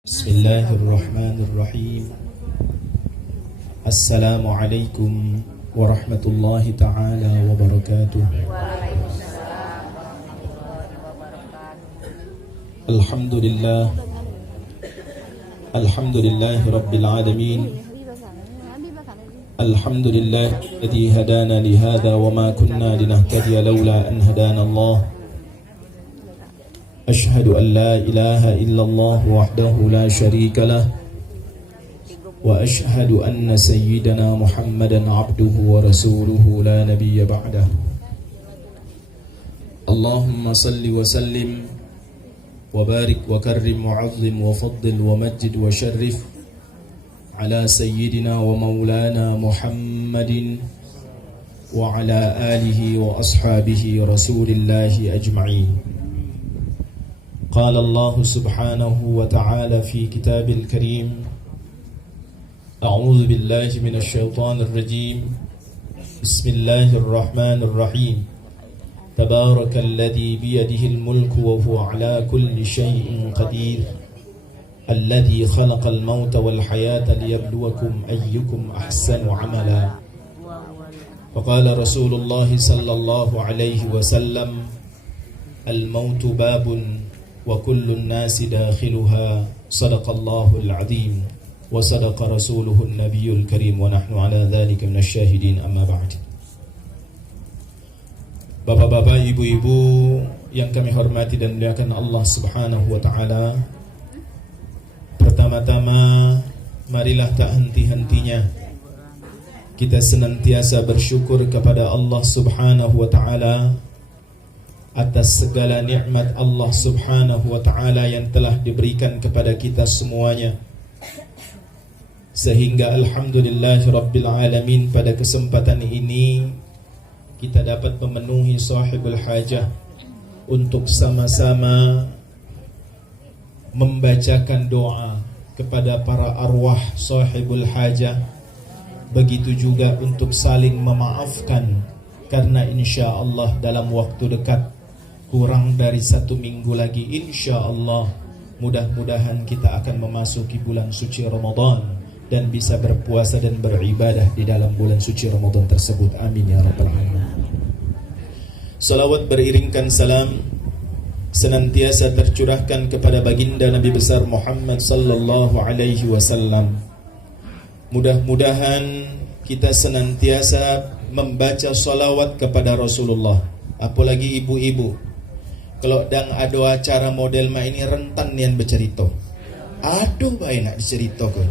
Bismillahirrahmanirrahim. Assalamualaikum warahmatullahi ta'ala wabarakatuh. Alhamdulillah. Alhamdulillahi rabbil alamin. Alhamdulillah alladhi hadana li hadha wa ma kunna linahtadiya lawla an hadana Allah. أشهد أن لا إله إلا الله وحده لا شريك له وأشهد أن سيدنا محمدا عبده ورسوله لا نبي بعده اللهم صل وسلم وبارك وكرم وعظم وفضل ومجد وشرف على سيدنا ومولانا محمد وعلى آله وأصحابه رسول الله أجمعين. قال الله سبحانه وتعالى في كتاب الكريم أعوذ بالله من الشيطان الرجيم بسم الله الرحمن الرحيم تبارك الذي بيده الملك وهو على كل شيء قدير الذي خلق الموت والحياة ليبلوكم أيكم أحسن عملا وقال رسول الله صلى الله عليه وسلم الموت باب وكل الناس داخلها صدق الله العظيم وصدق رسوله النبي الكريم ونحن على ذلك من الشاهدين أما بعد. Bapak-bapak, ibu-ibu yang kami hormati dan muliakan Allah Subhanahu wa taala. Pertama-tama marilah tak henti-hentinya kita senantiasa bersyukur kepada Allah Subhanahu wa taala atas segala nikmat Allah Subhanahu wa ta'ala yang telah diberikan kepada kita semuanya, sehingga alhamdulillah rabbil alamin pada kesempatan ini kita dapat memenuhi sahibul hajah untuk sama-sama membacakan doa kepada para arwah sahibul hajah, begitu juga untuk saling memaafkan, karena insya Allah dalam waktu dekat, kurang dari 1 minggu lagi, insya Allah mudah-mudahan kita akan memasuki bulan suci Ramadan dan bisa berpuasa dan beribadah di dalam bulan suci Ramadan tersebut. Amin ya rabbal alamin. Salawat beriringkan salam senantiasa tercurahkan kepada baginda Nabi besar Muhammad sallallahu alaihi wasallam. Mudah-mudahan kita senantiasa membaca salawat kepada Rasulullah. Apalagi ibu-ibu, kalau dang ada acara model ini rentan nian bercerita. Aduh baik nak dicerita kan.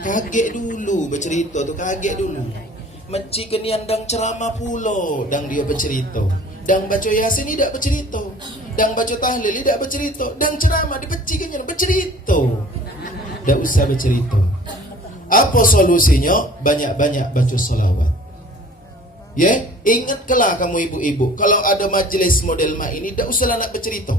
Kaget dulu bercerita tu, kaget dulu. Meci kenian dang ceramah pulo, dang dia bercerita. Dang baca Yasin tidak bercerita. Dang baca tahlil tidak bercerita. Dang ceramah dipeci kenian bercerita. Tak usah bercerita. Apa solusinya? Banyak-banyak baca salawat. Ya, ingatlah kamu ibu-ibu, kalau ada majlis model ini, tak usahlah nak bercerita.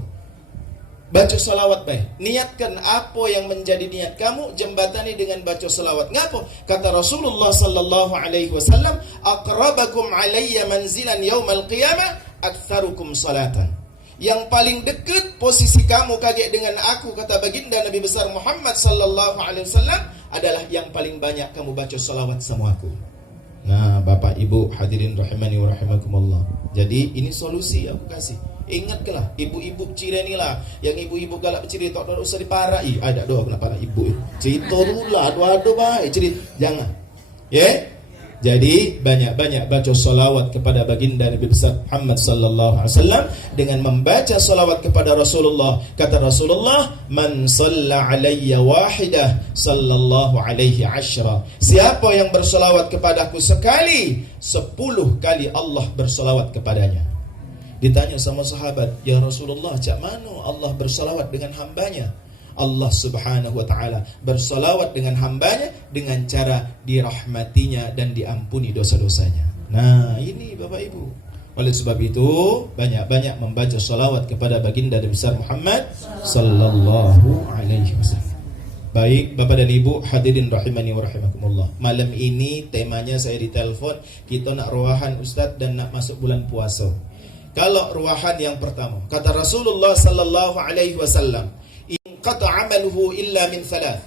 Baca salawat baik. Niatkan apa yang menjadi niat kamu, jembatani dengan baca salawat. Ngapa? Kata Rasulullah sallallahu alaihi wasallam, aqrabakum alayya manzilan yaumal qiyamah aktsarukum salatan. Yang paling dekat posisi kamu kaget dengan aku, kata baginda Nabi besar Muhammad sallallahu alaihi wasallam, adalah yang paling banyak kamu baca salawat sama aku. Nah, Bapak Ibu hadirin rahimani wa rahimakumullah. Jadi ini solusi aku kasih. Ingatlah ibu-ibu cirenilah, yang ibu-ibu galak bercerita tak usah diparai. Ada doa kenapa ibu cerita dulu lah, doa baik cerita. Jangan. Ya? Jadi banyak-banyak baca salawat kepada baginda Nabi besar Muhammad sallallahu alaihi wasallam dengan membaca salawat kepada Rasulullah. Kata Rasulullah, "Man shalla alayya wahidah sallallahu alaihi asyra." Siapa yang bersalawat kepadaku sekali, 10 kali Allah bersalawat kepadanya. Ditanya sama sahabat, "Ya Rasulullah, cak mana Allah bersalawat dengan hambanya?" Allah subhanahu wa ta'ala bersalawat dengan hambanya dengan cara dirahmatinya dan diampuni dosa-dosanya. Nah ini Bapak Ibu. Oleh sebab itu banyak-banyak membaca salawat kepada baginda Nabi besar Muhammad sallallahu alaihi wasallam. Baik Bapak dan Ibu hadirin rahimani wa rahimakumullah. Malam ini temanya saya ditelepon, kita nak ruahan Ustaz dan nak masuk bulan puasa. Kalau ruahan yang pertama, kata Rasulullah sallallahu alaihi wasallam, qata 'amaluhu illa min thalath.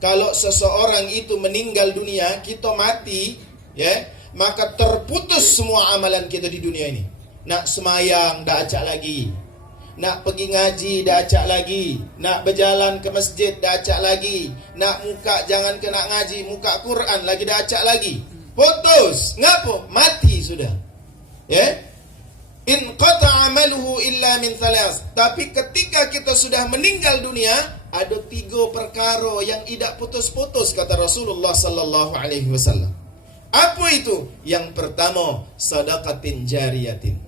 Kalau seseorang itu meninggal dunia, kita mati, ya, maka terputus semua amalan kita di dunia ini. Nak semayang, dah acak lagi. Nak pergi ngaji, dah acak lagi. Nak berjalan ke masjid, dah acak lagi. Nak muka, jangan kena ngaji, muka Quran lagi, dah acak lagi. Putus. Ngapa? Mati sudah. Ya. In qata amaluhu illa min thalas. Tapi ketika kita sudah meninggal dunia, ada 3 perkara yang tidak putus-putus, kata Rasulullah sallallahu alaihi wasallam. Apa itu? Yang pertama, sadaqatin jariyatin.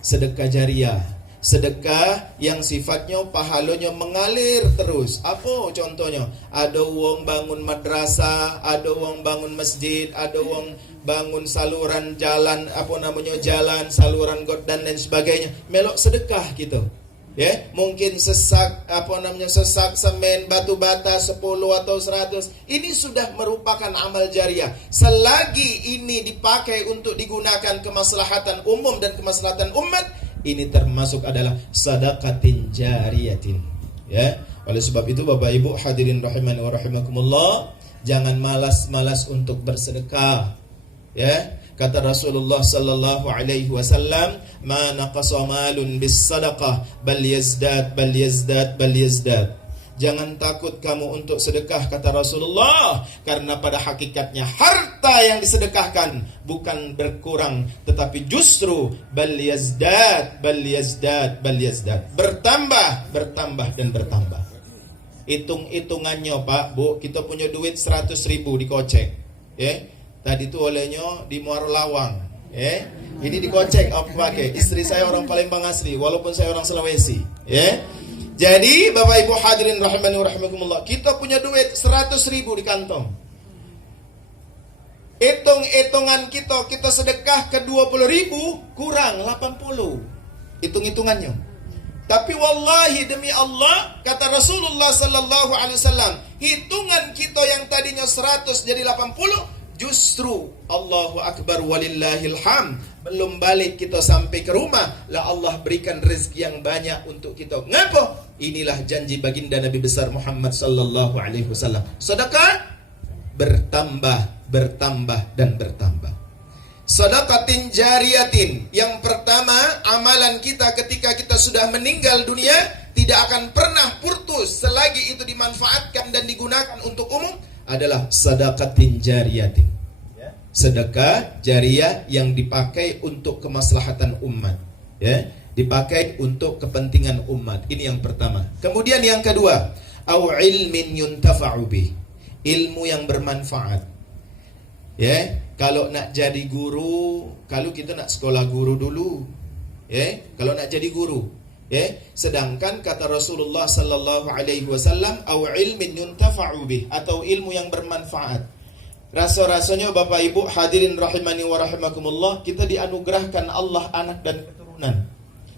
Sedekah jariah. Sedekah yang sifatnya pahalanya mengalir terus. Apa contohnya? Ada wong bangun madrasah, ada wong bangun masjid, ada wong bangun saluran jalan, jalan, saluran got dan lain sebagainya. Melok sedekah gitu. Ya, mungkin sesak sesak semen, batu bata 10 atau 100. Ini sudah merupakan amal jariah. Selagi ini dipakai untuk digunakan kemaslahatan umum dan kemaslahatan umat, ini termasuk adalah sadaqatin jariyatin. Ya, oleh sebab itu Bapak Ibu hadirin rahimani wa rahimakumullah, jangan malas-malas untuk bersedekah. Ya, kata Rasulullah sallallahu alaihi wasallam, "Ma naqasa malun bis sadaqah bal yazdad bal yazdad bal yazdad." Jangan takut kamu untuk sedekah, kata Rasulullah, karena pada hakikatnya harta yang disedekahkan bukan berkurang, tetapi justru bal yazdad bal yazdad bal yazdad, bertambah, bertambah dan bertambah. Hitung-hitungannya Pak, Bu, kita punya duit 100.000 dikocek. Ya. Tadi itu olehnya di Muara Lawang, ini dikocek apa pakai? Istri saya orang Palembang asli, walaupun saya orang Sulawesi, Jadi Bapak Ibu hadirin rahimani wa rahimakumullah, kita punya duit 100.000 di kantong. Hitung-hitungan kita sedekah ke 20.000 kurang 80. Hitung-hitungannya. Tapi wallahi demi Allah, kata Rasulullah sallallahu alaihi wasallam, hitungan kita yang tadinya 100 jadi 80. Justru Allahu Akbar walillahil hamd, belum balik kita sampai ke rumah, lah Allah berikan rezeki yang banyak untuk kita. Ngapa? Inilah janji baginda Nabi besar Muhammad sallallahu alaihi wasallam. Sedekah bertambah, bertambah dan bertambah. Sedekatin jariyatin. Yang pertama, amalan kita ketika kita sudah meninggal dunia tidak akan pernah putus selagi itu dimanfaatkan dan digunakan untuk umum, adalah sedekatin jariyatin. Sedekah jariah yang dipakai untuk kemaslahatan umat, ya, dipakai untuk kepentingan umat. Ini yang pertama. Kemudian yang kedua, au ilmin yuntafa'u bih, ilmu yang bermanfaat. Ya, kalau nak jadi guru, kalau kita nak sekolah guru dulu, ya, kalau nak jadi guru, ya, sedangkan kata Rasulullah sallallahu alaihi wasallam, au ilmin yuntafa'u bih, atau ilmu yang bermanfaat. Rasa-rasanya Bapak Ibu hadirin rahimani wa rahimakumullah, kita dianugerahkan Allah anak dan keturunan.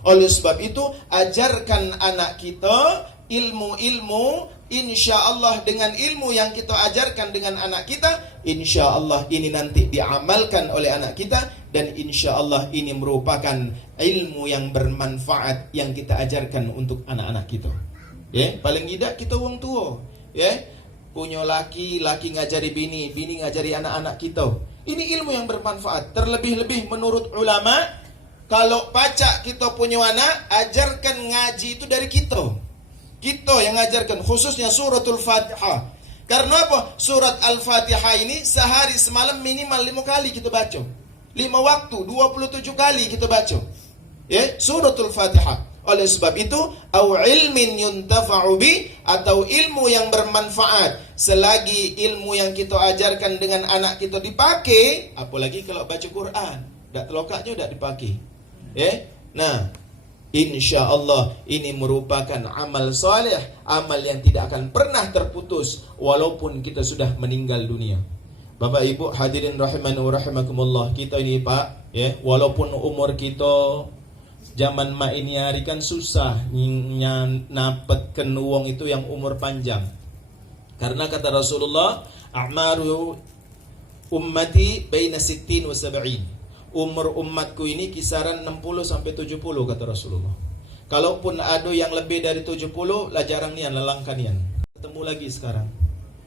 Oleh sebab itu, ajarkan anak kita ilmu-ilmu, insya Allah dengan ilmu yang kita ajarkan dengan anak kita, insya Allah ini nanti diamalkan oleh anak kita, dan insya Allah ini merupakan ilmu yang bermanfaat yang kita ajarkan untuk anak-anak kita. Ya, paling tidak kita orang tua, ya, punya laki ngajari bini ngajari anak-anak kita. Ini ilmu yang bermanfaat. Terlebih-lebih menurut ulama, kalau pacak kita punya anak, ajarkan ngaji itu dari kita. Kita yang ajarkan, khususnya suratul Fatihah. Karena apa? Surat Al-Fatihah ini sehari semalam minimal 5 kali kita baca. 5 waktu, 27 kali kita baca. Ya, suratul Fatihah. Oleh sebab itu, au ilmin yuntafa'u bi, atau ilmu yang bermanfaat. Selagi ilmu yang kita ajarkan dengan anak kita dipakai, apalagi kalau baca Quran, dak telokaknya dak dipakai. Nah, insya Allah ini merupakan amal soleh, amal yang tidak akan pernah terputus walaupun kita sudah meninggal dunia. Bapak Ibu hadirin rahimani wa rahimakumullah, kita ini Pak, ya, walaupun umur kita zaman mak ini hari kan susah napetken wong itu yang umur panjang. Karena kata Rasulullah, a'maru ummati baina 60 wa 70. Umur umatku ini kisaran 60 sampai 70 kata Rasulullah. Kalaupun ada yang lebih dari 70, lah jarang nian lelangkan nian. Ketemu lagi sekarang.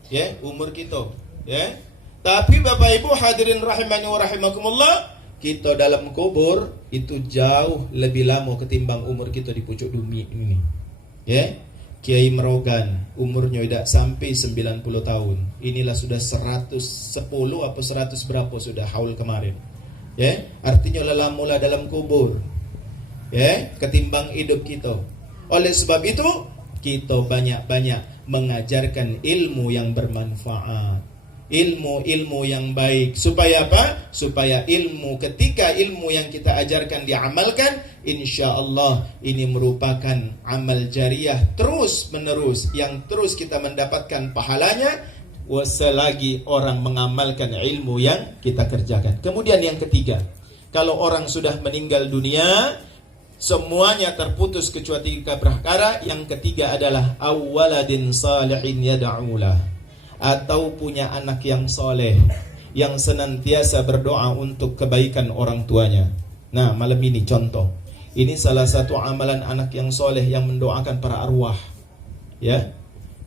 Ya, umur kita. Ya. Tapi Bapak Ibu hadirin rahimani wa rahimakumullah, kita dalam kubur itu jauh lebih lama ketimbang umur kita di pucuk bumi ini. Ya. Kiai Merogan umurnya tidak sampai 90 tahun. Inilah sudah 110 atau 100 berapa sudah haul kemarin. Ya, artinya lelah mula dalam kubur. Ya, ketimbang hidup kita. Oleh sebab itu, kita banyak-banyak mengajarkan ilmu yang bermanfaat. Ilmu-ilmu yang baik. Supaya apa? Supaya ketika ilmu yang kita ajarkan diamalkan, insya Allah ini merupakan amal jariah terus menerus, yang terus kita mendapatkan pahalanya selagi orang mengamalkan ilmu yang kita kerjakan. Kemudian yang ketiga, kalau orang sudah meninggal dunia, semuanya terputus kecuali 3 perkara. Yang ketiga adalah awwaladin salihin yad'ulah, atau punya anak yang soleh, yang senantiasa berdoa untuk kebaikan orang tuanya. Nah, malam ini contoh. Ini salah satu amalan anak yang soleh yang mendoakan para arwah. Ya,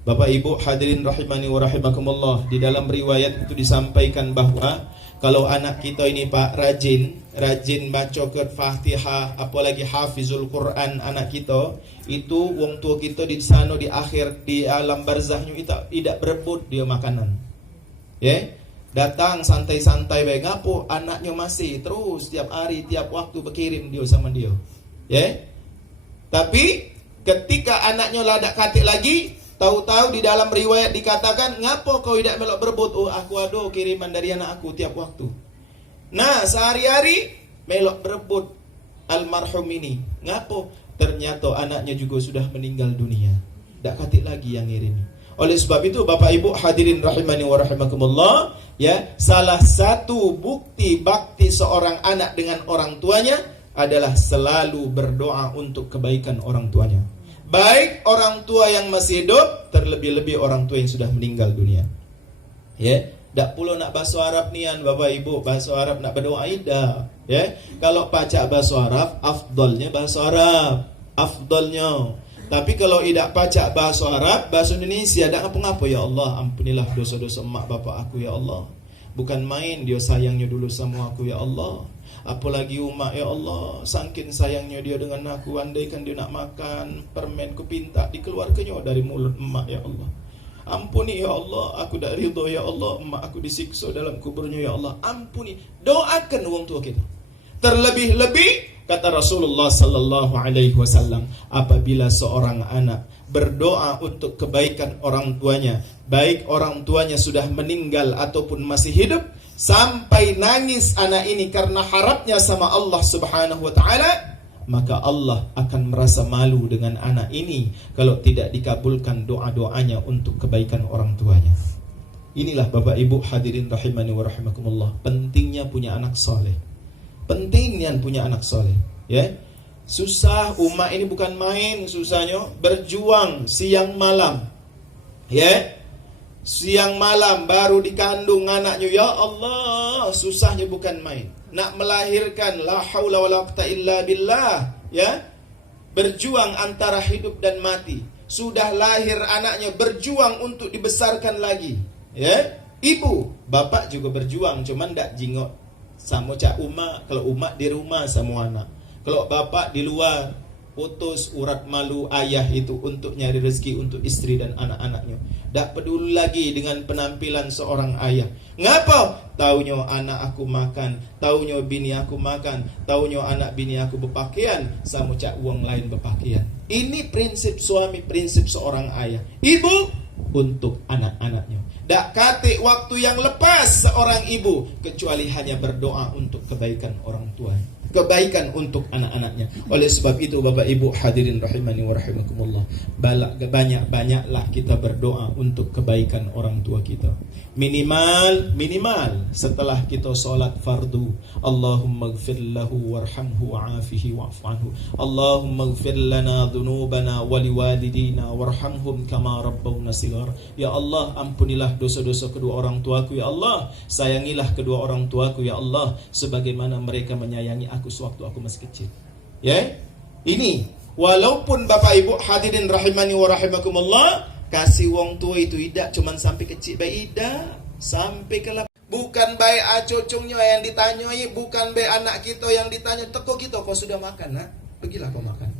Bapak Ibu hadirin rahimani wa rahimakumullah, di dalam riwayat itu disampaikan bahwa kalau anak kita ini Pak rajin baca Fatihah, apalagi hafizul Quran anak kita, itu wong tua kita di sana di akhir di alam barzahnya itu tidak berebut dia makanan. Ya, datang santai-santai bae, ngapo anaknya masih terus tiap hari tiap waktu berkirim dia sama dia. Ya. Tapi ketika anaknya ladak katik lagi, tahu-tahu di dalam riwayat dikatakan, ngapo kau tidak melok berebut? Oh, aku ada kiriman dari anak aku tiap waktu. Nah, sehari-hari melok berebut almarhum ini. Ngapo? Ternyata anaknya juga sudah meninggal dunia. Tak katik lagi yang ngirimi. Oleh sebab itu Bapak Ibu hadirin rahimani wa rahimakumullah, ya, salah satu bukti bakti seorang anak dengan orang tuanya adalah selalu berdoa untuk kebaikan orang tuanya. Baik orang tua yang masih hidup, terlebih-lebih orang tua yang sudah meninggal dunia. Ya, tak perlu nak bahasa Arab nian Bapak Ibu, bahasa Arab nak berdoa ida. Ya, kalau baca bahasa Arab, afdalnya bahasa Arab, afdalnya. Tapi kalau tidak baca bahasa Arab, bahasa Indonesia, tak apa-apa. Ya Allah, ampunilah dosa-dosa emak bapak aku ya Allah. Bukan main dia sayangnya dulu sama aku ya Allah. Apalagi umat ya Allah, saking sayangnya dia dengan aku, andaikan dia nak makan permen ku pinta dikeluarkannya dari mulut emak ya Allah. Ampuni ya Allah, aku tak ridho ya Allah, emak aku disiksa dalam kuburnya ya Allah. Ampuni, doakan wong tua kita. Terlebih-lebih kata Rasulullah sallallahu alaihi wasallam, apabila seorang anak berdoa untuk kebaikan orang tuanya, baik orang tuanya sudah meninggal ataupun masih hidup, sampai nangis anak ini karena harapnya sama Allah Subhanahu wa taala, maka Allah akan merasa malu dengan anak ini kalau tidak dikabulkan doa-doanya untuk kebaikan orang tuanya. Inilah Bapak Ibu hadirin rahimani wa rahimakumullah, pentingnya punya anak soleh. Pentingnya punya anak soleh, ya. Susah umat ini bukan main, susahnya berjuang siang malam. Ya. Siang malam baru dikandung anaknya, ya Allah, susahnya bukan main. Nak melahirkan, la haula wala quwata illa billah, ya. Berjuang antara hidup dan mati. Sudah lahir anaknya, berjuang untuk dibesarkan lagi, ya. Ibu, bapak juga berjuang, cuman ndak jingok sama cak umat. Kalau umat di rumah sama anak, kalau bapak di luar, putus urat malu ayah itu untuk nyari rezeki untuk istri dan anak-anaknya. Tak peduli lagi dengan penampilan seorang ayah. Ngapa? Taunya anak aku makan, taunya bini aku makan, taunya anak bini aku berpakaian, sama cak uang lain berpakaian. Ini prinsip suami, prinsip seorang ayah. Ibu untuk anak-anaknya. Tak katik waktu yang lepas seorang ibu kecuali hanya berdoa untuk kebaikan orang tua, kebaikan untuk anak-anaknya. Oleh sebab itu Bapak Ibu hadirin rahimani wa rahimakumullah, banyak-banyaklah kita berdoa untuk kebaikan orang tua kita. Minimal setelah kita solat fardu, Allahumma ighfir lahu warhamhu wa'afihi wa'fu anhu. Allahumma ighfir lana dhunubana wa liwalidina warhamhum kama rabbawna sighar. Ya Allah, ampunilah dosa-dosa kedua orang tuaku ya Allah. Sayangilah kedua orang tuaku ya Allah sebagaimana mereka menyayangi aku sewaktu aku masih kecil. Ya. Ini Walaupun Bapak Ibu hadirin rahimani wa rahimakumullah, kasih wong tua itu tidak cuman sampai kecil baik, tidak sampai ke bukan baik acocongnya yang ditanyai, bukan baik anak kita yang ditanya, teko kita kau sudah makan, nah? Pergilah kau makan.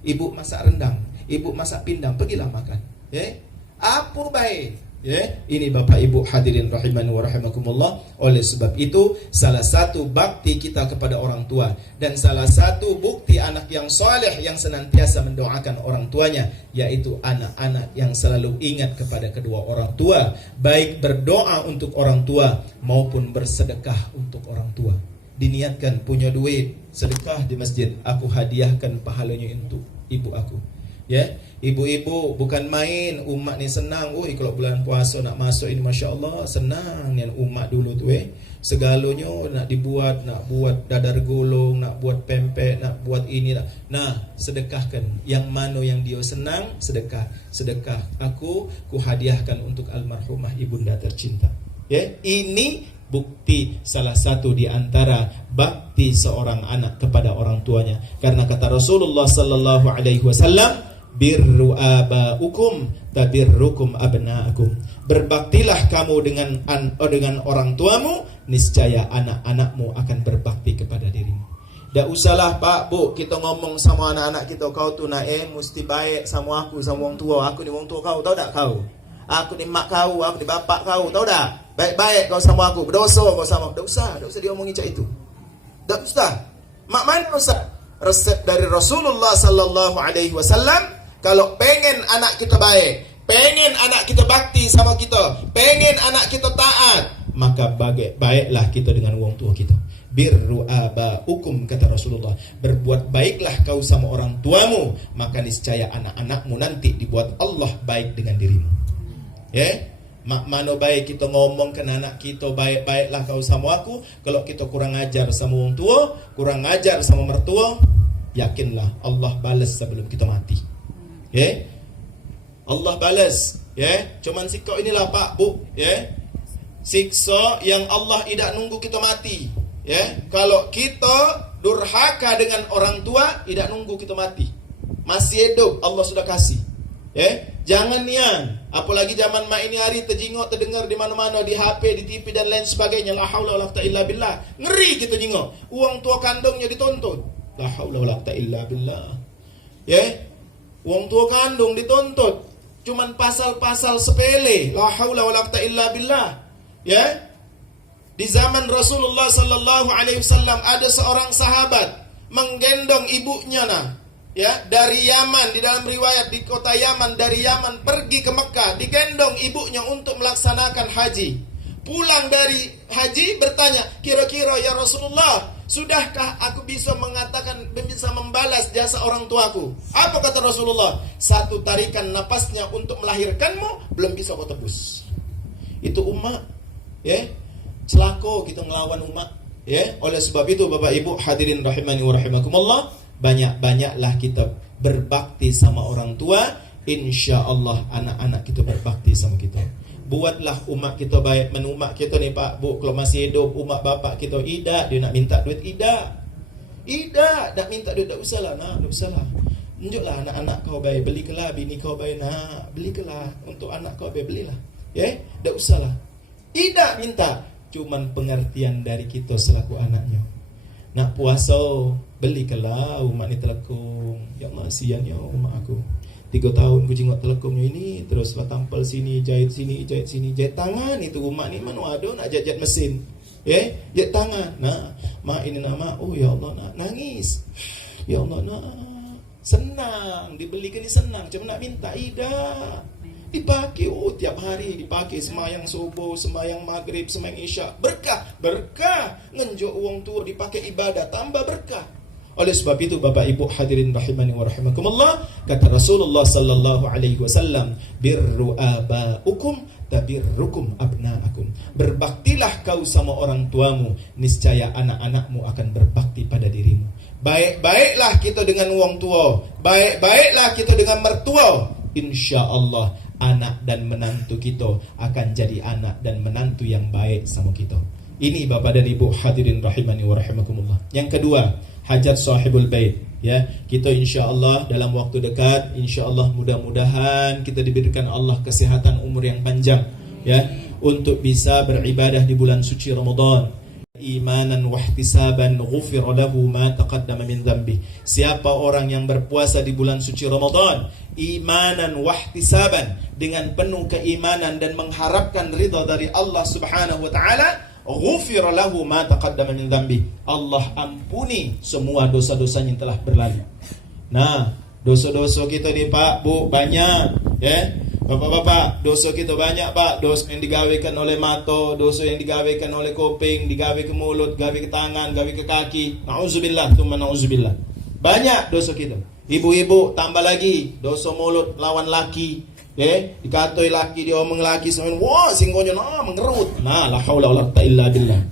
Ibu masak rendang, ibu masak pindang, pergilah makan. Ya, apa baik? Ya, ini Bapak Ibu hadirin rahimani wa rahimakumullah. Oleh sebab itu, salah satu bakti kita kepada orang tua dan salah satu bukti anak yang soleh yang senantiasa mendoakan orang tuanya, yaitu anak-anak yang selalu ingat kepada kedua orang tua, baik berdoa untuk orang tua maupun bersedekah untuk orang tua. Diniatkan punya duit, sedekah di masjid, aku hadiahkan pahalanya untuk ibu aku. Ya, ibu-ibu bukan main, umat ni senang. Kalau bulan puasa nak masuk ini, Masya Allah, senang ni umat dulu tu segalanya nak dibuat, nak buat dadar gulung, nak buat pempek, nak buat ini. Nah, sedekahkan. Yang mana yang dia senang, sedekah. Sedekah aku hadiahkan untuk almarhumah ibunda tercinta. Ya, ini bukti salah satu di antara bakti seorang anak kepada orang tuanya. Karena kata Rasulullah sallallahu alaihi wasallam, birru abaukum tabirrukum abnaakum. Berbaktilah kamu dengan orang tuamu, niscaya anak-anakmu akan berbakti kepada dirimu. Tak usahlah Pak Bu kita ngomong sama anak-anak kita, kau tu nak mesti baik sama aku, sama orang tua. Aku ni orang tua kau, tahu tak kau? Aku ni mak kau, aku ni bapak kau, tahu tak? Baik-baik kau sama aku, berdosa kau sama. Tak usah diomongin macam itu. Tak usah. Mak mana usah? Resep dari Rasulullah sallallahu alaihi wasallam, kalau pengen anak kita baik, pengen anak kita bakti sama kita, pengen anak kita taat, maka baiklah kita dengan orang tua kita. Birru abaukum, kata Rasulullah, berbuat baiklah kau sama orang tuamu, maka niscaya anak-anakmu nanti dibuat Allah baik dengan dirimu. Ya, mak mana baik kita ngomong ke anak kita, baik-baiklah kau sama aku. Kalau kita kurang ajar sama orang tua, kurang ajar sama mertua, yakinlah Allah balas sebelum kita mati. Ya, Allah balas. Ya, cuman siksa inilah Pak Bu. Ya, siksa yang Allah tidak nunggu kita mati. Ya, kalau kita durhaka dengan orang tua, tidak nunggu kita mati, masih hidup Allah sudah kasih. Ya, jangan nian. Apalagi zaman mak ini hari terjengok terdengar di mana-mana, di HP, di TV dan lain sebagainya. La haula wala quwata illa billah. Ngeri kita jengok. Uang tua kandungnya dituntut. La haula wala quwata illa billah. Ya, wong tua kandung dituntut cuman pasal-pasal sepele. La haula wala quwata illa billah. Ya, di zaman Rasulullah sallallahu alaihi wasallam ada seorang sahabat menggendong ibunya ya, dari Yaman, di dalam riwayat di kota Yaman, dari Yaman pergi ke Mekah, digendong ibunya untuk melaksanakan haji. Pulang dari haji bertanya, kira-kira ya Rasulullah, sudahkah aku bisa membalas jasa orang tuaku? Apa kata Rasulullah? Satu tarikan napasnya untuk melahirkanmu belum bisa kau tebus. Itu umat, ya, celaka kita ngelawan umat, ya. Oleh sebab itu Bapak Ibu hadirin rahimani wa rahimakumullah, banyak-banyaklah kita berbakti sama orang tua, insya Allah anak-anak kita berbakti sama kita. Buatlah umat kita baik. Umat kita ni Pak Bu, kalau masih hidup umat bapak kita, dia nak minta duit, nak minta duit, tak usahlah nak, tak usahlah. Tunjuklah anak-anak kau baik, belikanlah bini kau baik nak, belikanlah untuk anak kau baik, belilah. Ya, tak usahlah. Tidak minta, cuman pengertian dari kita selaku anaknya. Nak puasa, belikanlah umat ni telekung. Ya Allah, siannya umat aku. 3 tahun aku jengok telekungnya ini, teruslah tampal sini, jahit sini, jahit tangan. Itu umat ni mana ada nak jahit mesin. Ya, jahit tangan. Nah, mak ini nama, oh ya Allah nak nangis. Ya Allah nak senang, dibelikan ni senang, cuma nak minta tidak. Dipakai tiap hari, dipakai semayang subuh, semayang maghrib, semayang isya. Berkah. Ngenjuk uang tua dipakai ibadah, tambah berkah. Oleh sebab itu Bapak Ibu hadirin rahimani wa rahimakumullah, kata Rasulullah sallallahu alaihi wasallam, birru abaukum tabirrukum abnaakum. Berbaktilah kau sama orang tuamu, niscaya anak-anakmu akan berbakti pada dirimu. Baik-baiklah kita dengan wong tua, baik-baiklah kita dengan mertua, insya Allah anak dan menantu kita akan jadi anak dan menantu yang baik sama kita. Ini Bapak dan Ibu hadirin rahimani wa rahimakumullah. Yang kedua, hajat sahibul bait. Ya, kita insya-Allah dalam waktu dekat, insya-Allah mudah-mudahan kita diberikan Allah kesehatan umur yang panjang, ya, untuk bisa beribadah di bulan suci Ramadan. Imanan wahtisaban ghufira lahu ma taqaddama min dhanbi. Siapa orang yang berpuasa di bulan suci Ramadan imanan wahtisaban, dengan penuh keimanan dan mengharapkan ridha dari Allah Subhanahu wa taala, ghufira lahu ma taqaddama min dhanbi. Allah ampuni semua dosa-dosanya yang telah berlalu. Nah, dosa-dosa kita ni Pak, Bu, banyak, ya. Bapak-bapak, dosa kita banyak Pak. Dosa yang digawekan oleh mata, dosa yang digawekan oleh kuping, digawe ke mulut, gawe ke tangan, gawe ke kaki. Na'udzubillah, thumma na'udzubillah. Banyak dosa kita. Ibu-ibu tambah lagi, dosa mulut lawan laki. Dikatoi laki, dia omong laki, wah singgonya mengerut. Nah, la haula wala quwwata illa billah.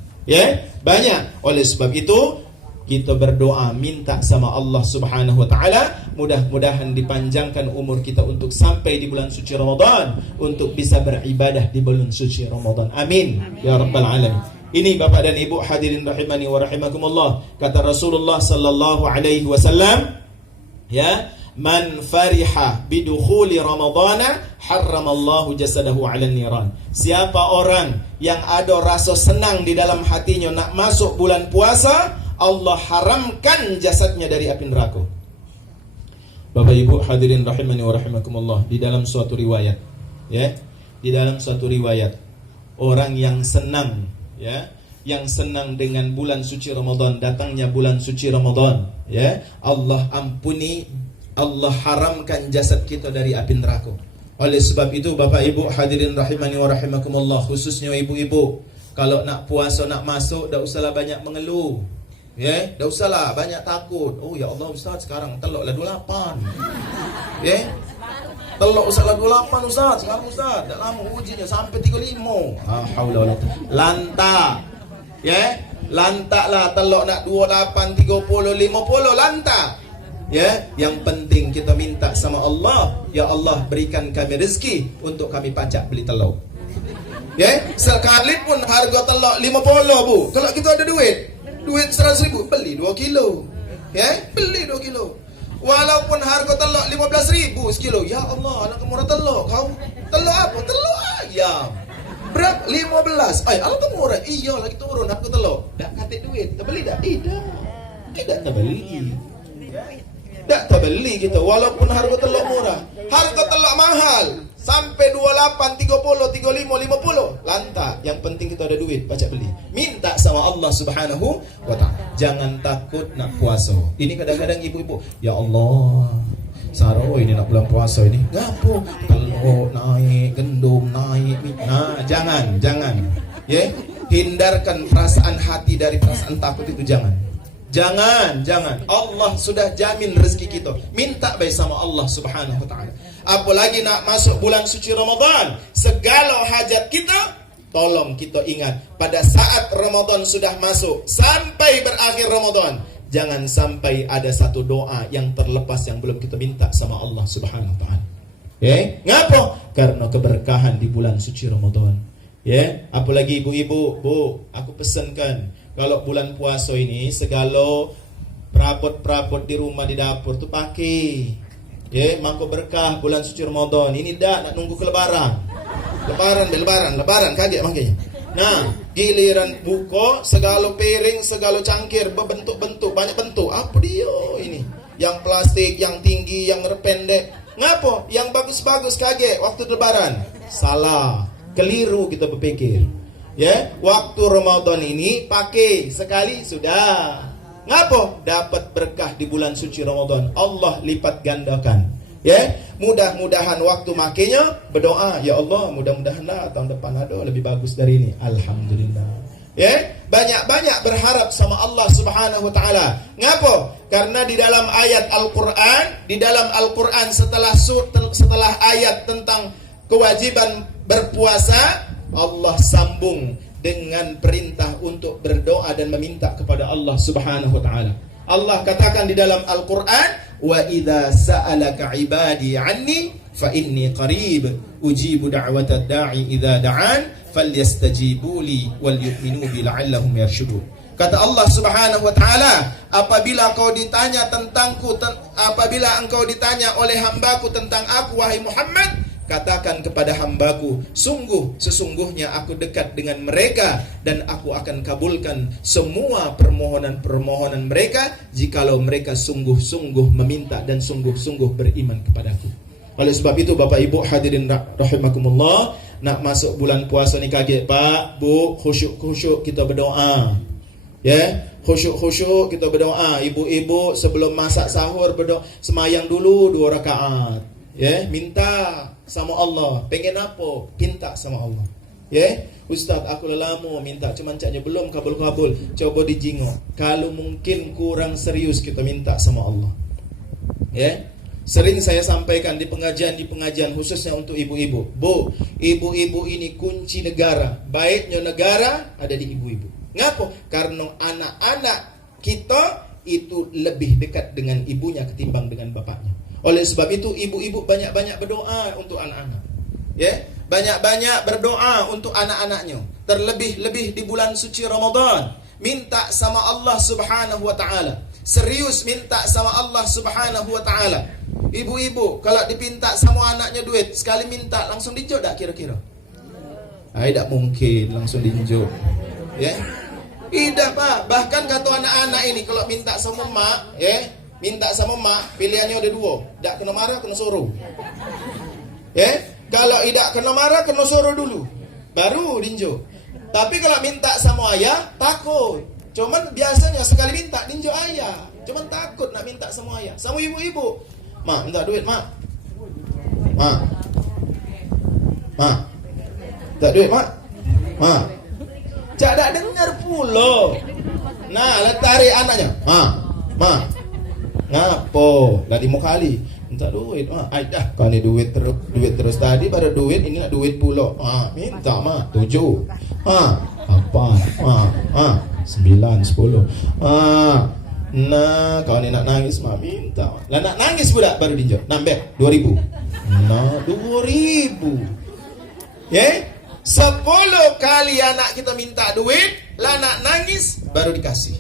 Banyak. Oleh sebab itu kita berdoa minta sama Allah Subhanahu wa taala, mudah-mudahan dipanjangkan umur kita untuk sampai di bulan suci Ramadan, untuk bisa beribadah di bulan suci Ramadan. Amin ya rabbal alamin. Ini Bapak dan Ibu hadirin rahimani wa rahimakumullah, kata Rasulullah sallallahu alaihi wasallam, ya, man fariha bidukhuli ramadana harramallahu jasadahu 'alan niran. Siapa orang yang ada rasa senang di dalam hatinya nak masuk bulan puasa, Allah haramkan jasadnya dari api neraka. Bapak Ibu hadirin rahimani wa rahimakumullah, di dalam suatu riwayat, ya, di dalam suatu riwayat, orang yang senang, ya, yang senang dengan bulan suci Ramadan, datangnya bulan suci Ramadan, ya, Allah ampuni, Allah haramkan jasad kita dari api neraka. Oleh sebab itu Bapak Ibu hadirin rahimani wa rahimakumullah, khususnya ibu-ibu, kalau nak puasa nak masuk, tak usahlah banyak mengeluh. Tak usahlah banyak takut. Oh ya Allah Ustaz, sekarang teloklah 28. Telok usahlah 28 Ustaz. Sekarang Ustaz, dah lama ujinya sampai 35. Haula wala quwwata. Lantak. Lantaklah telok nak 28, 30, 50 lantak. Yang penting kita minta sama Allah, ya Allah berikan kami rezeki untuk kami pacak beli telur. Sekalipun harga telur 50 Bu, kalau kita ada duit 100.000, beli 2 kilo. Beli 2 kilo. Walaupun harga telur 15.000 sekilo, ya Allah, anak murah telur kau. Telur apa? Telur ayam. Berapa? 15. Alangkah murah. Iya, lagi turun harga telur. Tak kata duit, tak beli tak? Tidak terbeli. Tak terbeli kita walaupun harga telur murah. Harga telur mahal sampai 28, 30, 35, 50 lantak. Yang penting kita ada duit, baca beli. Minta sama Allah Subhanahu wa ta'ala. Jangan takut nak puasa. Ini kadang-kadang ibu-ibu, ya Allah, Saro ini nak bulan puasa ini, ngapo telur naik, gendum naik. Nah, jangan. Hindarkan perasaan hati dari perasaan takut itu, jangan. Allah sudah jamin rezeki kita. Minta baik sama Allah Subhanahu wa ta'ala. Apalagi nak masuk bulan suci Ramadan, segala hajat kita, tolong kita ingat, pada saat Ramadan sudah masuk sampai berakhir Ramadan, jangan sampai ada satu doa yang terlepas yang belum kita minta sama Allah Subhanahu wa ta'ala. Ngapa? Karena keberkahan di bulan suci Ramadan. Apalagi ibu-ibu, Bu, aku pesankan, kalau bulan puasa ini segala perabot-perabot di rumah di dapur tu pakai. Mangkuk berkah bulan suci Ramadan. Ini dah nak nunggu ke lebaran. Lebaran kaget makanya. Nah, giliran buka segala piring, segala cangkir berbentuk-bentuk, banyak bentuk. Apa dia ini? Yang plastik, yang tinggi, yang pendek. Ngapa? Yang bagus-bagus kaget waktu lebaran. Salah. Keliru kita berpikir. Waktu Ramadan ini pakai sekali sudah. Ngapa? Dapat berkah di bulan suci Ramadan. Allah lipat gandakan. Mudah-mudahan waktu makainya berdoa, ya Allah, mudah-mudahanlah tahun depan ada lebih bagus dari ini. Alhamdulillah. Banyak-banyak berharap sama Allah Subhanahu wa ta'ala. Ngapa? Karena di dalam ayat Al-Quran, setelah ayat tentang kewajiban berpuasa, Allah sambung dengan perintah untuk berdoa dan meminta kepada Allah Subhanahu wa ta'ala. Allah katakan di dalam Al-Quran, wa idza sa'alaka ibadi anni fa inni qarib ujibu da'watad da'i idza da'an falyastajibu li wal yu'minu bi la'allahum yarshudun. Kata Allah Subhanahu wa taala, apabila engkau ditanya oleh hambaku tentang aku wahai Muhammad, katakan kepada hambaku, sesungguhnya aku dekat dengan mereka dan aku akan kabulkan semua permohonan mereka jikalau mereka sungguh-sungguh meminta dan sungguh-sungguh beriman kepadaku. Oleh sebab itu Bapak Ibu hadirin rahimakumullah, nak masuk bulan puasa ni kaget Pak, Bu, khusyuk kita berdoa. Ya, khusyuk kita berdoa. Ibu-ibu sebelum masak sahur berdoa, semayang dulu 2 rakaat. Ya, minta sama Allah. Pengen apa? Minta sama Allah. Ya, Ustaz, aku lama minta, cuman caknya belum kabul-kabul. Coba dijingok. Kalau mungkin kurang serius kita minta sama Allah. Ya. Sering saya sampaikan di pengajian khususnya untuk ibu-ibu. Bu, ibu-ibu ini kunci negara. Baiknya negara ada di ibu-ibu. Ngapa? Karena anak-anak kita itu lebih dekat dengan ibunya ketimbang dengan bapaknya. Oleh sebab itu ibu-ibu banyak-banyak berdoa untuk anak-anak. Ya, banyak-banyak berdoa untuk anak-anaknya. Terlebih-lebih di bulan suci Ramadan. Minta sama Allah Subhanahu wa taala. Serius minta sama Allah Subhanahu wa taala. Ibu-ibu kalau dipinta sama anaknya duit, sekali minta langsung dijok tak kira-kira? Tak mungkin langsung dijok. Ya. Tidak Pak, bahkan kata anak-anak ini kalau minta sama mak, ya, minta sama mak, pilihannya ada 2. Tak kena marah, kena suruh. Ya, kalau tidak kena marah, kena suruh dulu, baru dinjo. Tapi kalau minta sama ayah, takut. Cuman biasanya sekali minta dinjo ayah, cuman takut nak minta sama ayah. Sama ibu-ibu, mak minta duit mak, mak, minta duit mak, Cak tak dengar pula. Nah, tarik anaknya. Ma. Ngapo? Dah 5 kali. Minta duit. Dah kau ni duit terus tadi pada duit, ini nak duit pula. Minta mak 7. Apa? 9, 10. Nah, kau ni nak nangis mak minta. Lah nak nangis pula baru dinjau. Nambah 2.000. Nah, 2.000. Ya? 10 kali anak kita minta duit, lah nak nangis baru dikasih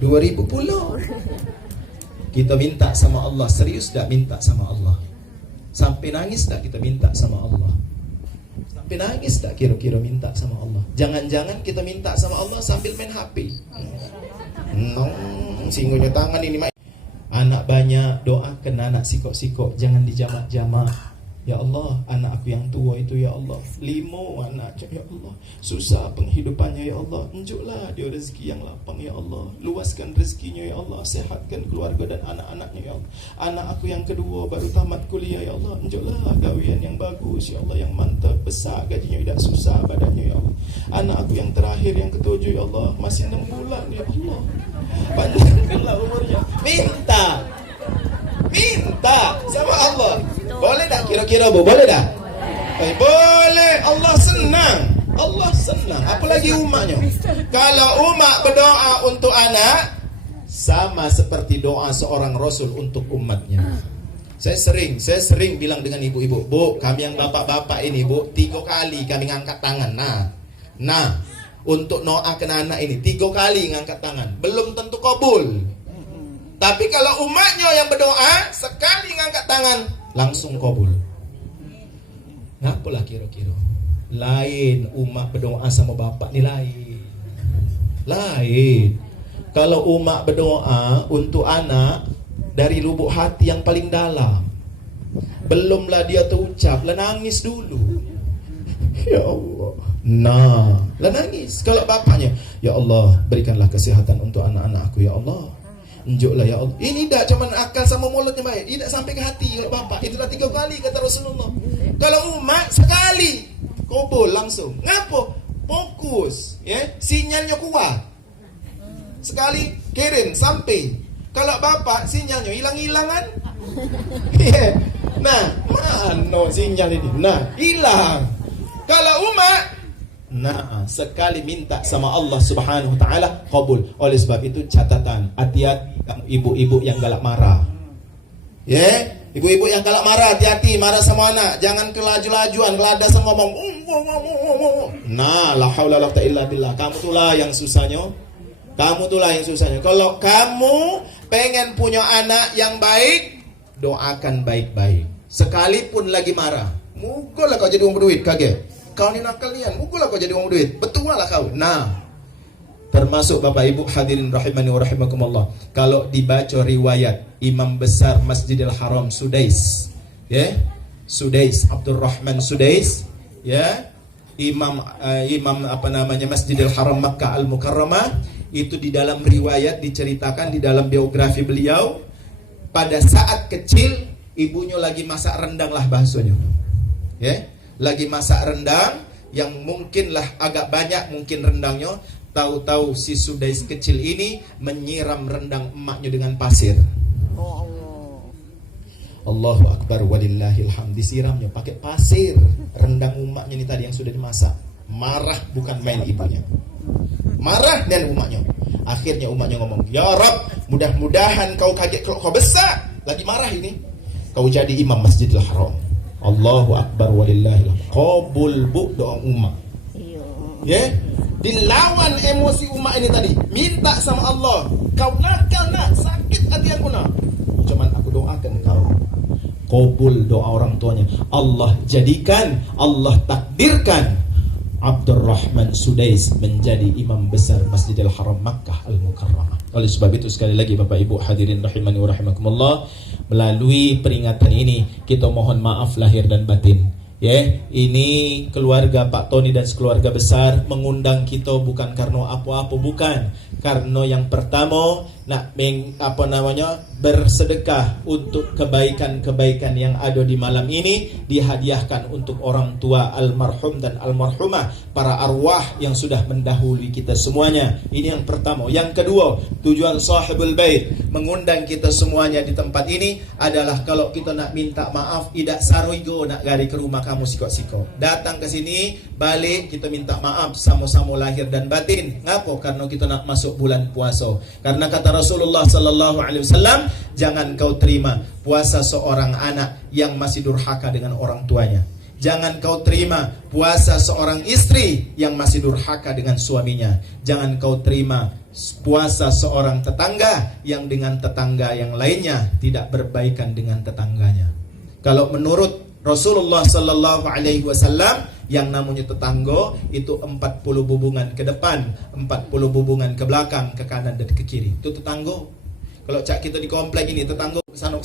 2.000 pula. Kita minta sama Allah, serius tak minta sama Allah? Sampai nangis tak kita minta sama Allah? Sampai nangis tak kira-kira minta sama Allah? Jangan-jangan kita minta sama Allah sambil main HP. Singgunya tangan ini. Anak banyak, doakan anak sikok-sikok, jangan dijamak-jamak. Ya Allah, anak aku yang tua itu ya Allah, 5 anak ya Allah, susah penghidupannya ya Allah, unjuklah dia rezeki yang lapang ya Allah, luaskan rezekinya ya Allah, sehatkan keluarga dan anak-anaknya ya Allah. Anak aku yang kedua baru tamat kuliah ya Allah, unjuklah gawian yang bagus ya Allah, yang mantap, besar gajinya, tidak susah badannya ya Allah. Anak aku yang terakhir yang ketujuh ya Allah, masih 6 bulan ya Allah, panjangkanlah umurnya. Minta sama Allah. Boleh tak kira-kira Bu? Boleh tak? Boleh. Allah senang. Apalagi umatnya. Kalau umat berdoa untuk anak, sama seperti doa seorang Rasul untuk umatnya. Saya sering bilang dengan ibu-ibu, Bu, kami yang bapak-bapak ini Bu, 3 kali kami ngangkat tangan. Nah, untuk doakan anak ini 3 kali ngangkat tangan, belum tentu kabul. Tapi kalau umatnya yang berdoa, sekali ngangkat tangan langsung kabul. Ngapalah kira-kira? Lain umat berdoa sama bapak ni lain. Kalau umat berdoa untuk anak dari lubuk hati yang paling dalam, belumlah dia terucap, lah nangis dulu. Ya Allah. Nah, lah nangis. Kalau bapaknya, ya Allah, berikanlah kesehatan untuk anak-anakku ya Allah. Unjuklah ya Allah. Ini tak cuma akal sama mulutnya baik, tidak sampai ke hati kalau bapak. Itulah 3 kali kata Rasulullah. Kalau umat sekali kabul langsung. Ngapa? Fokus, ya, sinyalnya kuat. Sekali kirim sampai. Kalau bapak sinyalnya hilang-hilangan. Nah, mana sinyal ini? Nah, hilang. Kalau umat, nah, sekali minta sama Allah Subhanahu wa taala kabul. Oleh sebab itu catatan, hati-hati kamu ibu-ibu yang galak marah. Ya, ibu-ibu yang galak marah, hati-hati marah sama anak. Jangan kelaju-lajuan, keladas ngomong. Nah, la haula wala quwwata illa billah. Kamu itulah yang susahnya Kamu itulah yang susahnya. Kalau kamu pengen punya anak yang baik, doakan baik-baik. Sekalipun lagi marah, mukul lah kau jadi orang berduit, kaget. Kau ni nakal nian, mukul lah kau jadi orang berduit. Betul lah kau. Nah, termasuk Bapak Ibu hadirin rahimani wa rahimakumullah. Kalau dibaca riwayat Imam besar Masjidil Haram Sudais, ya, Sudais Abdurrahman Sudais, ya, Imam Masjidil Haram Makkah Al-Mukarramah, itu di dalam riwayat diceritakan di dalam biografi beliau, pada saat kecil ibunya lagi masak rendang lah bahasanya, ya, lagi masak rendang yang mungkinlah agak banyak mungkin rendangnya. Tahu-tahu si Sudais kecil ini menyiram rendang emaknya dengan pasir. Allahu Akbar walillahil hamd. Disiramnya pakai pasir rendang umaknya ini tadi yang sudah dimasak. Marah bukan main ibunya. Marah dan umaknya. Akhirnya umaknya ngomong, "Ya Rabb, mudah-mudahan kau kaget kalau kau besar. Lagi marah ini. Kau jadi imam Masjidil Haram." Allahu Akbar walillahil hamd. Qabul bu doa umak. Ya, dilawan emosi umat ini tadi, minta sama Allah, kau nakal nak, sakit hati aku nak, cuman aku doakan kau, qabul doa orang tuanya. Allah jadikan, Allah takdirkan Abdurrahman Sudais menjadi imam besar Masjidil Haram Makkah Al-Mukarramah. Oleh sebab itu sekali lagi Bapak Ibu hadirin rahimani wa rahimakumullah, melalui peringatan ini kita mohon maaf lahir dan batin. Ya, ini keluarga Pak Tony dan sekeluarga besar mengundang kita bukan karena apa-apa, bukan. Karena yang pertama nak bersedekah untuk kebaikan-kebaikan yang ada di malam ini, dihadiahkan untuk orang tua almarhum dan almarhumah, para arwah yang sudah mendahului kita semuanya. Ini yang pertama. Yang kedua, tujuan sahibul bait mengundang kita semuanya di tempat ini adalah kalau kita nak minta maaf, idak saroigo nak gari ke rumah kamu siko-siko. Datang ke sini, balik kita minta maaf sama-sama lahir dan batin. Ngapa? Karena kita nak masuk bulan puasa. Karena kata Rasulullah sallallahu alaihi wasallam, jangan kau terima puasa seorang anak yang masih durhaka dengan orang tuanya. Jangan kau terima puasa seorang istri yang masih durhaka dengan suaminya. Jangan kau terima puasa seorang tetangga yang dengan tetangga yang lainnya tidak berbaikan dengan tetangganya. Kalau menurut Rasulullah sallallahu alaihi wasallam, yang namanya tetangga itu 40 hubungan ke depan, 40 hubungan ke belakang, ke kanan dan ke kiri. Itu tetangga. Kalau cak kita di komplek ini tetangga kesana.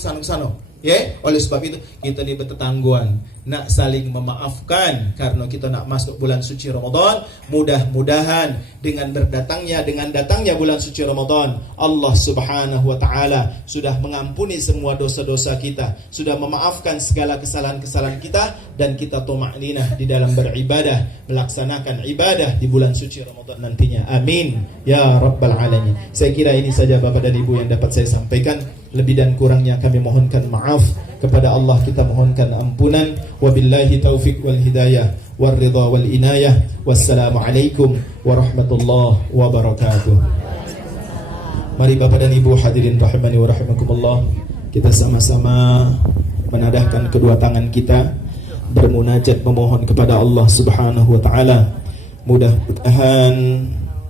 Ya, oleh sebab itu kita ni bertetangguan, nak saling memaafkan karena kita nak masuk bulan suci Ramadan. Mudah-mudahan dengan datangnya bulan suci Ramadan, Allah Subhanahu wa taala sudah mengampuni semua dosa-dosa kita, sudah memaafkan segala kesalahan-kesalahan kita, dan kita tumakninah di dalam beribadah, melaksanakan ibadah di bulan suci Ramadan nantinya. Amin ya rabbal alamin. Saya kira ini saja Bapak dan Ibu yang dapat saya sampaikan. Lebih dan kurangnya kami mohonkan maaf. Kepada Allah kita mohonkan ampunan. Wabillahi taufiq wal hidayah wal ridha wal inayah. Wassalamualaikum warahmatullahi wabarakatuh. Mari Bapak dan Ibu hadirin rahimani wa rahimakumullah, kita sama-sama menadahkan kedua tangan kita, bermunajat memohon kepada Allah Subhanahu wa taala. Mudah-mudahan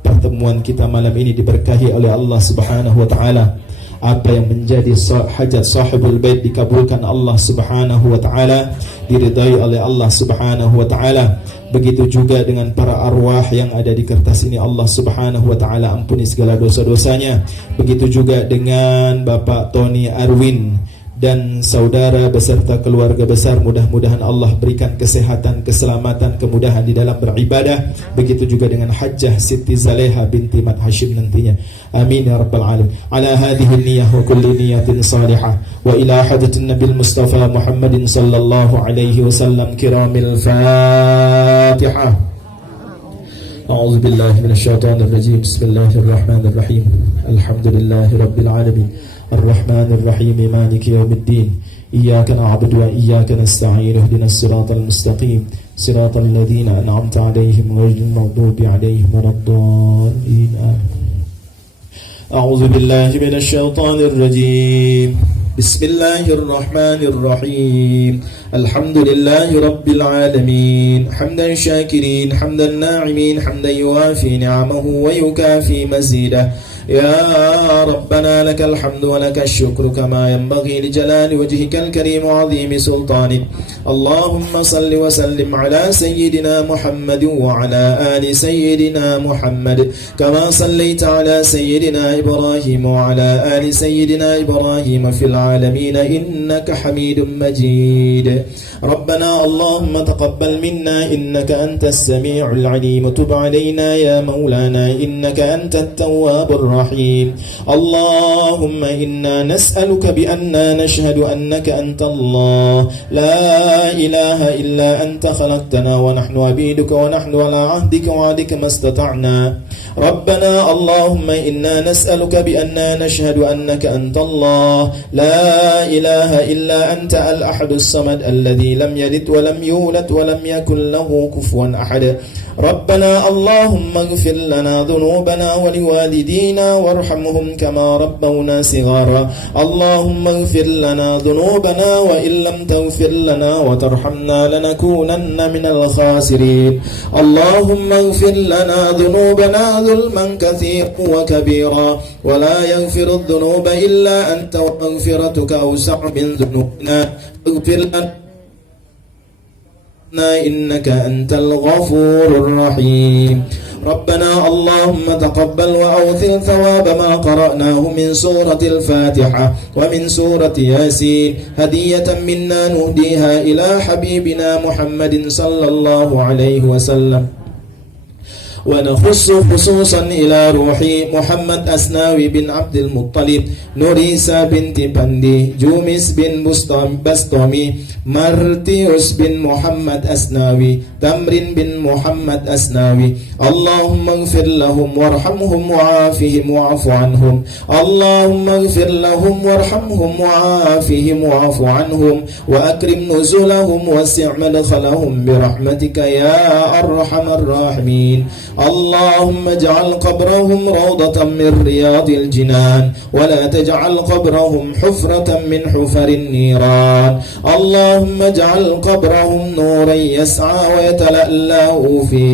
pertemuan kita malam ini diberkahi oleh Allah Subhanahu wa taala. Apa yang menjadi hajat sahibul bait dikabulkan Allah Subhanahu wa taala, diridai oleh Allah Subhanahu wa taala. Begitu juga dengan para arwah yang ada di kertas ini, Allah Subhanahu wa taala ampuni segala dosa-dosanya. Begitu juga dengan Bapak Tony Arwin dan saudara beserta keluarga besar, mudah-mudahan Allah berikan kesehatan, keselamatan, kemudahan di dalam beribadah. Begitu juga dengan Hajjah Siti Zaleha binti Mat Hashim nantinya. Amin ya rabbal alamin. Ala hadhihi niyyah wa kulli niyatin salihah wa ila hadatin nabil mustafa Muhammadin sallallahu alaihi wasallam kiramil Fatihah. A'udzu billahi minasyaitonir rajim. Bismillahirrahmanirrahim. Alhamdulillahi rabbil alamin. الرحمن الرحيم مالك يوم الدين إياك نعبد وإياك نستعين اهدنا الصراط المستقيم صراط الذين أنعمت عليهم غير المغضوب عليهم ولا الضالين. أعوذ بالله من الشيطان الرجيم. Bismillahirrahmanirrahim. Alhamdulillahi rabbil alamin. Hamdan syakirin, hamdan na'imin, hamdan yuwafi ni'amahu wa yukafi mazidah. يا ربنا لك الحمد ولك الشكر كما ينبغي لجلال وجهك الكريم وعظيم سلطانك. اللهم صل وسلم على سيدنا محمد وعلى آل سيدنا محمد كما صليت على سيدنا إبراهيم وعلى آل سيدنا إبراهيم في العالمين إنك حميد مجيد. ربنا اللهم تقبل منا إنك أنت السميع العليم وتب علينا يا مولانا إنك أنت التواب الرحيم. اللهم إنا نسألك بأننا نشهد أنك أنت الله لا إله إلا أنت خلقتنا ونحن عبيدك ونحن على عهدك ووعدك ما استطعنا. ربنا اللهم إنا نسألك بأننا نشهد أنك أنت الله لا إله إلا أنت الأحد الصمد الذي لم يلد ولم يولد ولم يكن له كفوا أحد. ربنا اللهم اغفر لنا ذنوبنا ولوالدينا وارحمهم كما ربونا صغارا. اللهم اغفر لنا ذنوبنا وإن لم تغفر لنا وترحمنا لنكونن من الخاسرين. اللهم اغفر لنا ذنوبنا ظلما كثيرا وكبيرا ولا يغفر الذنوب إلا أنت ومغفرتك أوسع من ذنوبنا. اغفر لنا إنك أنت الغفور الرحيم. ربنا اللهم تقبل وأوثر ثواب ما قرأناه من سورة الفاتحة ومن سورة ياسين هدية منا نهديها إلى حبيبنا محمد صلى الله عليه وسلم. ونخص خصوصا إلى روح محمد أسناوي بن عبد المطلب، نوريسا بنت بندي، جومس بن بسطامي، مرتيوس بن محمد أسناوي، تمرين بن محمد أسناوي. اللهم اغفر لهم وارحمهم وعافهم واعف عنهم. اللهم اغفر لهم وارحمهم وعافهم واعف عنهم وأكرم نزلهم وسع مدخلهم برحمتك يا أرحم الراحمين. اللهم اجعل قبرهم روضة من رياض الجنان ولا تجعل قبرهم حفرة من حفر النيران. اللهم اجعل قبرهم نورا يسعى ويتلألأ في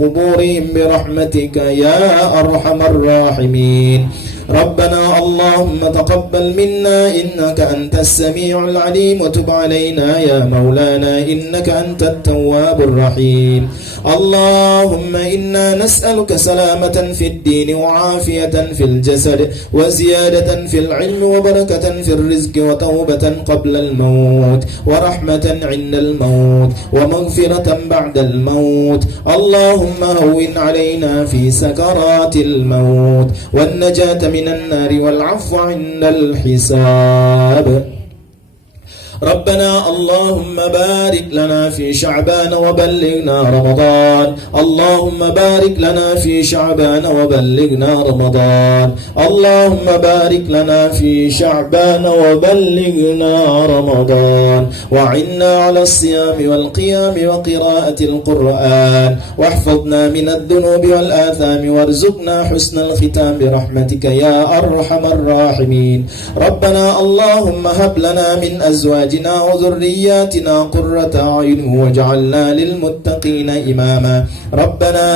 قبورهم برحمتك يا أرحم الراحمين. ربنا اللهم تقبل منا إنك أنت السميع العليم وتب علينا يا مولانا إنك أنت التواب الرحيم. اللهم إنا نسألك سلامة في الدين وعافية في الجسد وزيادة في العلم وبركة في الرزق وتوبة قبل الموت ورحمة عند الموت ومغفرة بعد الموت. اللهم هون علينا في سكرات الموت والنجاة من النار والعفو عند الحساب. ربنا اللهم بارك لنا في شعبان وبلغنا رمضان. اللهم بارك لنا في شعبان وبلغنا رمضان. اللهم بارك لنا في شعبان وبلغنا رمضان وعنا على الصيام والقيام وقراءة القرآن واحفظنا من الذنوب والآثام وارزقنا حسن الختام برحمتك يا أرحم الراحمين. ربنا اللهم هب لنا من أزواجنا وذرياتنا قرة أعين واجعلنا للمتقين إماما. ربنا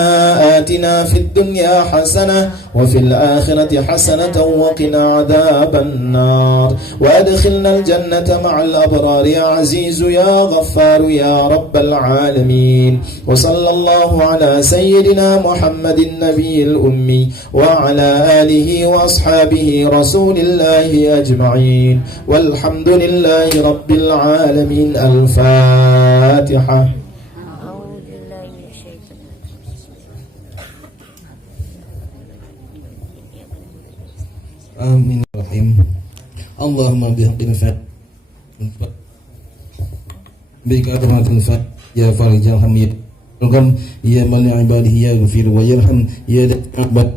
آتنا في الدنيا حسنة وفي الآخرة حسنة وقنا عذاب النار وأدخلنا الجنة مع الأبرار يا عزيز يا غفار يا رب العالمين. وصلى الله على سيدنا محمد النبي الأمي وعلى آله وأصحابه رسول الله أجمعين والحمد لله رب العالمين. الفاتحة. آمين الرحيم. اللهم بحق بك أدرات يا فارج الحميد الغم يا من عباده يغفر ويرحم يا دعبت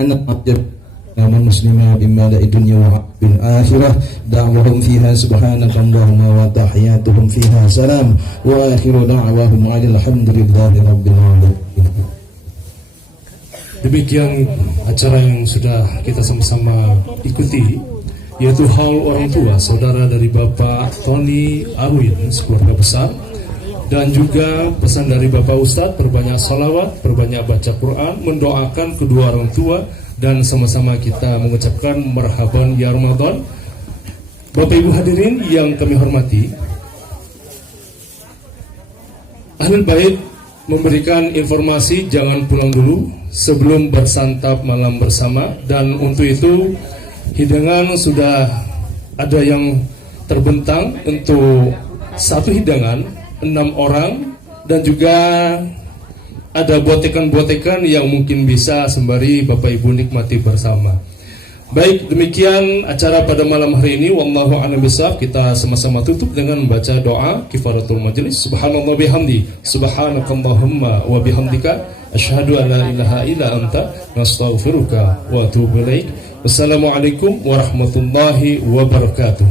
أنا أجب نعم المسلمين بملء الدنيا والآخرة دعوهم فيها سبحانك اللهم وتحياتهم فيها سلام وآخر دعواهم على الحمد لله رب العالمين. Demikian acara yang sudah kita sama-sama ikuti, yaitu haul orang tua saudara dari Bapak Tony Arwin sekeluarga besar, dan juga pesan dari Bapak Ustadz, perbanyak salawat, perbanyak baca Quran, mendoakan kedua orang tua, dan sama-sama kita mengucapkan marhaban ya Ramadan. Bapak Ibu hadirin yang kami hormati, Ahlul Bait memberikan informasi jangan pulang dulu sebelum bersantap malam bersama, dan untuk itu hidangan sudah ada yang terbentang untuk satu hidangan 6 orang, dan juga ada botekan-botekan yang mungkin bisa sembari Bapak Ibu nikmati bersama. Baik, demikian acara pada malam hari ini. Wallahu a'lam bishawab. Kita sama-sama tutup dengan membaca doa kifaratul majlis. Subhanallah bihamdi, subhanakallahumma wa bihamdika, asyhadu an la ilaha illa anta, nastaghfiruka wa atubu ilaik. Wassalamualaikum warahmatullahi wabarakatuh.